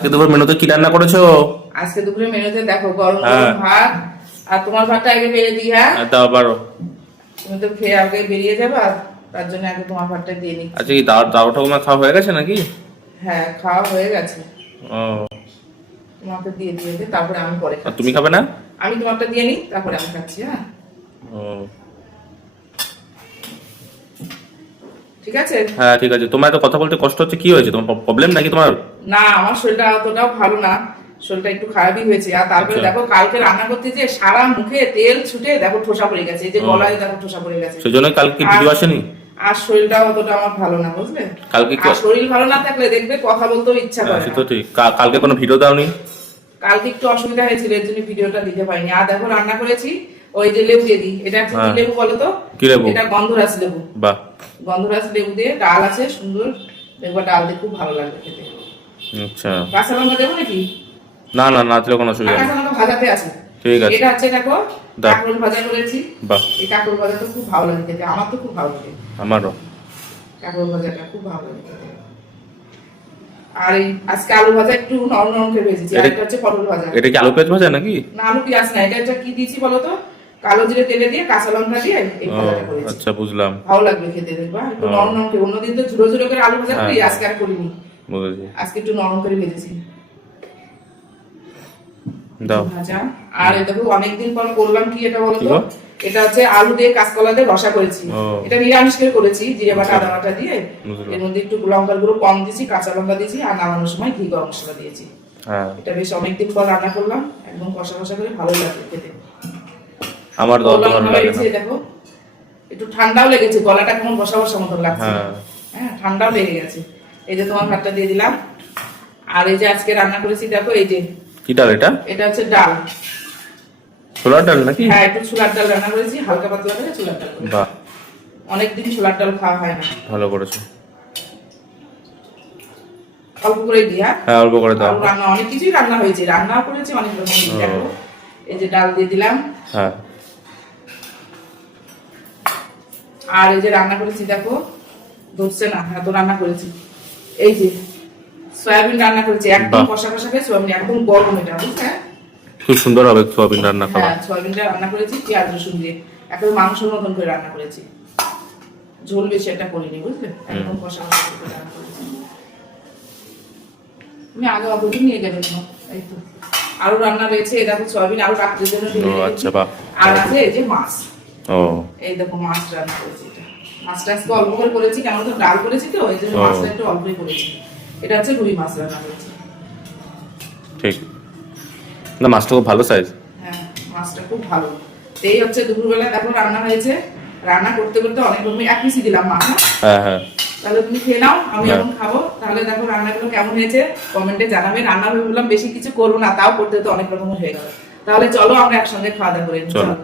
আজকে দুপুর মেনুতে কি রান্না করেছো? আজকে দুপুরে মেনুতে দেখো গরম গরম ভাত। আর তোমার ভাতটা আগে বেড়ে দিই। হ্যাঁ দাও পারো। তুমি তো খেয়ে আগে বেরিয়ে যাবা, তার জন্য আগে তোমার ভাতটা দিয়ে নিই। আচ্ছা কি দাও ঠাকুমা খাওয়া হয়ে গেছে নাকি? হ্যাঁ খাওয়া হয়ে গেছে। ও তোমাকে দিয়ে দিয়ে তারপরে আমি পরে খাচ্ছি। তুমি খাবে না? আমি তোমারটা দিয়ে নিই তারপরে আমি খাচ্ছি। হ্যাঁ ও ঠিক আছে। হ্যাঁ ঠিক আছে। তোমার তো কথা বলতে কষ্ট হচ্ছে, কি হয়েছে? তোমার প্রবলেম নাকি তোমার? না আমার শরীরটা অতটাও ভালো না, শরীরটা একটু খারাপই হয়েছে। আর তারপরে দেখো কালকে রান্না করতে যে সারা মুখে তেল ছুটে দেখো ঠোসা পড়ে গেছে, এই যে গলায় দেখো ঠোসা পড়ে গেছে। সেজন্য কালকে ভিডিও আসেনি। আর শরীরটা অতটা আমার ভালো না, বুঝলে? কালকে আর শরীর ভালো না থাকলে দেখবে কথা বলতেও ইচ্ছা করে না। তো ঠিক। কালকে কোনো ভিডিও দাওনি? কালকে একটু অসুবিধা হয়েছিল, এর জন্য ভিডিওটা দিতে পারিনি। আর দেখো রান্না করেছি ওই যে লেবু দিয়ে দিই। এটা কি লেবু বলো তো? কি লেবু? এটা গন্ধরাজ লেবু। বাহ, গন্ধরাজ লেবু দিয়ে ডাল আছে সুন্দর, দেখবা ডাল দিয়ে খুব ভালো লাগবে খেতে। আচ্ছা কাঁচা লঙ্কা দেবো নাকি? না না না দিলে কোনো অসুবিধা নেই। কাঁচা লঙ্কা ভাজাতে আছে। ঠিক আছে। এটা হচ্ছে দেখো কাঁকরোল ভাজা করেছি। বাহ, এই কাঁকরোল ভাজা তো খুব ভালো লাগে খেতে, আমার তো খুব ভালো লাগে। আমারও কাঁকরোল ভাজাটা খুব ভালো লাগে খেতে। আর এই আজকে আলু ভাজা একটু নরম নরম করে ভেজেছি। আর এটা হচ্ছে পটল ভাজা। এটা কি আলু পেঁয়াজ ভাজা নাকি? না আলু পেঁয়াজ না, এটা কি দিয়েছি বলো তো? কালো জিরে তেলে দিয়ে কাঁচা লঙ্কা দিয়ে এই ভাজাটা করেছি। আচ্ছা বুঝলাম। ভালো লাগবে খেতে, দেখবা একটু নরম নরম করে। অন্যদিন তো ঝুড়ো ঝুড়ো করে আলু ভাজা করি, আজকে আর করিনি। বুঝেছি। আজকে একটু নরম করে ভেজেছি দাও ভাজা। আর এটা তো অনেকদিন পর করলাম কি এটা বলো তো? এটা হচ্ছে আলু দিয়ে কাঁচকলা দিয়ে রসা করেছি। এটা নিরামিষ করে করেছি, জিরে বাটা আদা বাটা দিয়ে। এর মধ্যে একটু লঙ্কার গুঁড়ো কম দিয়েছি, কাঁচা লঙ্কা দিয়েছি, আর নামানোর সময় ঘি গরম মশলা দিয়েছি। এটা বেশ অনেকদিন পর রান্না করলাম, একদম কষা কষা করে ভালো লাগে খেতে। আমার তো ভালো লাগে না। দেখো একটু ঠান্ডাও লেগেছে, গলাটা কেমন বসা বসা মতন লাগছে। হ্যাঁ ঠান্ডাও লেগে গেছে। এই যে তোমার ভাতটা দিয়ে দিলাম। আর এই যে আজকে রান্না করেছি দেখো, এই যে কি ডাল এটা? এটা হচ্ছে ডাল, ছোলার ডাল নাকি? হ্যাঁ একটু ছোলার ডাল রান্না করেছি, হালকা পাতলা করে ছোলার ডাল। বাহ, অনেকদিন ছোলার ডাল খাওয়া হয় না। ভালো করেছো। অল্প করে দিয়া। হ্যাঁ অল্প করে দাও। রান্না অনেক কিছুই রান্না হয়েছে, রান্নাও করেছি অনেক রকম। দেখো এই যে ডাল দিয়ে দিলাম। হ্যাঁ আর এই যে রান্না করেছি দেখো, ধরছে না এত রান্না করেছি। এই যে সয়াবিন রান্না করেছি, একদম কষা কষা করে সয়াবিন, একদম গরম এটা, বুঝলে? খুব সুন্দর হবে সয়াবিন রান্না করা। হ্যাঁ সয়াবিনটা রান্না করেছি পেঁয়াজ রসুন দিয়ে, একদম মাংসের মতন করে রান্না করেছি। ঝোল বেশি একটা করিনি, বুঝলে? একদম কষা কষা করে রান্না করেছি। তুমি আগে অতদিন নিয়ে যাবে না। এই তো আরো রান্না রয়েছে, এই দেখো সয়াবিন আরো রাত্রের জন্য ঢেলে রেখেছি। আচ্ছা বাহ। আর আছে এই যে মাছ। ও এই দেখো মাছ রান্না করেছি। এটা মাছটা আজকে অল্প করে করেছি, কেন তো ডাল করেছি তো এই জন্য মাছটা একটু অল্পই করেছি। এটা হচ্ছে রুই মাছ রান্না করেছি। ঠিক না, মাছটা খুব ভালো সাইজ। হ্যাঁ মাছটা খুব ভালো। এই হচ্ছে দুপুরবেলা দেখো রান্না হয়েছে। রান্না করতে করতে অনেক রকম এক পিসি দিলাম মাছ। হ্যাঁ হ্যাঁ তাহলে তুমি খেয়ে নাও, আমি এখন খাবো। তাহলে দেখো রান্নাগুলো কেমন হয়েছে কমেন্টে জানাবে। রান্না ভেবে বললাম বেশি কিছু করবো না, তাও করতে তো অনেক রকমের হয়ে গেল। তাহলে চলো আমরা একসঙ্গে খাওয়া দাওয়া করে নিই। চলো।